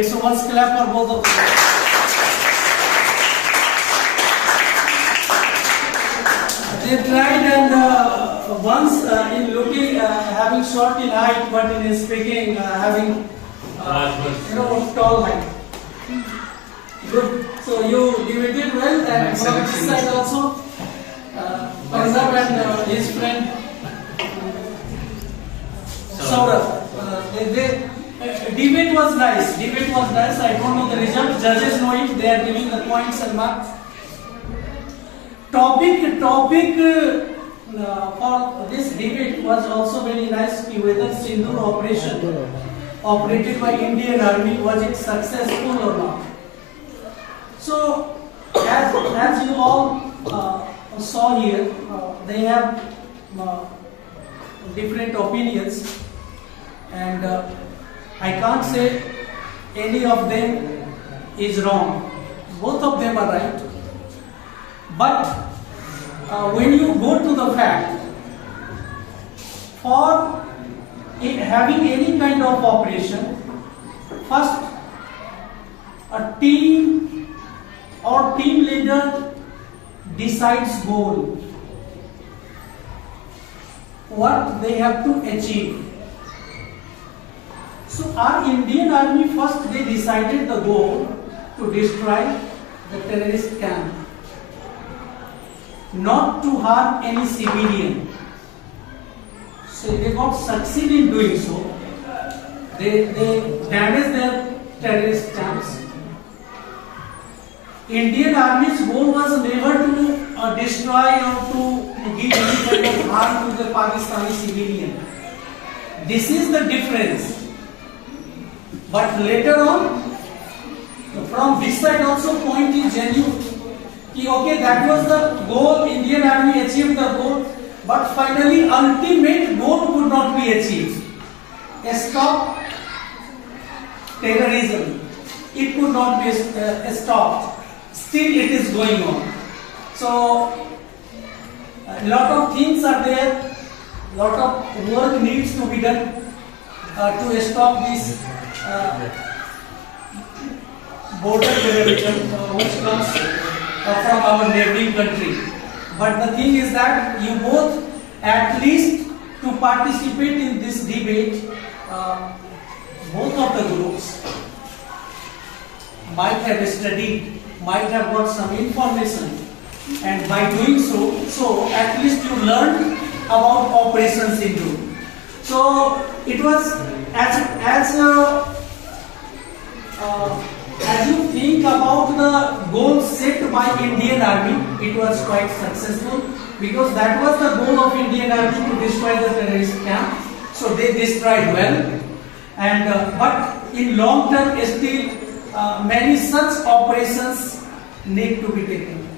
great. So once clap for both of them. They tried and once in looking having short in height, but in speaking having tall height. Good. So you did well, and from this side also, Parzab and his friend Saurabh. Debate was nice. I don't know the result. Judges know it. They are giving the points and marks. Topic for this debate was also very nice. Whether Sindoor operation operated by Indian Army, was it successful or not? So as you all saw here, they have different opinions, and I can't say any of them is wrong. Both of them are right. But when you go to the fact, for having any kind of operation, first a team or team leader decides goal, what they have to achieve. So our Indian Army, first they decided the goal to destroy the terrorist camp, not to harm any civilian. So they got succeed in doing so. They damaged their terrorist camps. Indian Army's goal was never to destroy or to give any kind of harm to the Pakistani civilian. This is the difference. But later on, from this side also point is genuine. Okay, that was the goal, Indian Army achieved the goal, but finally ultimate goal could not be achieved. Stop terrorism. It could not be stopped. Still it is going on. So a lot of things are there, lot of work needs to be done to stop this border terrorism which comes from our neighboring country. But the thing is that you both, at least to participate in this debate, both of the groups might have studied, might have got some information, and by doing so at least you learned about Operation Sindoor. So it was as you think about the goal set by Indian Army, it was quite successful, because that was the goal of Indian Army, to destroy the terrorist camp. So they destroyed well, and but in long term still many such operations need to be taken.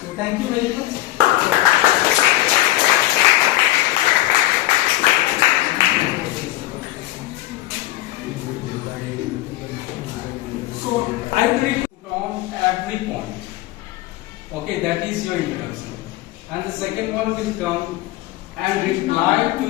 So thank you very much. So I will put on every point. Okay, that is your introduction. And the second one will come and reply to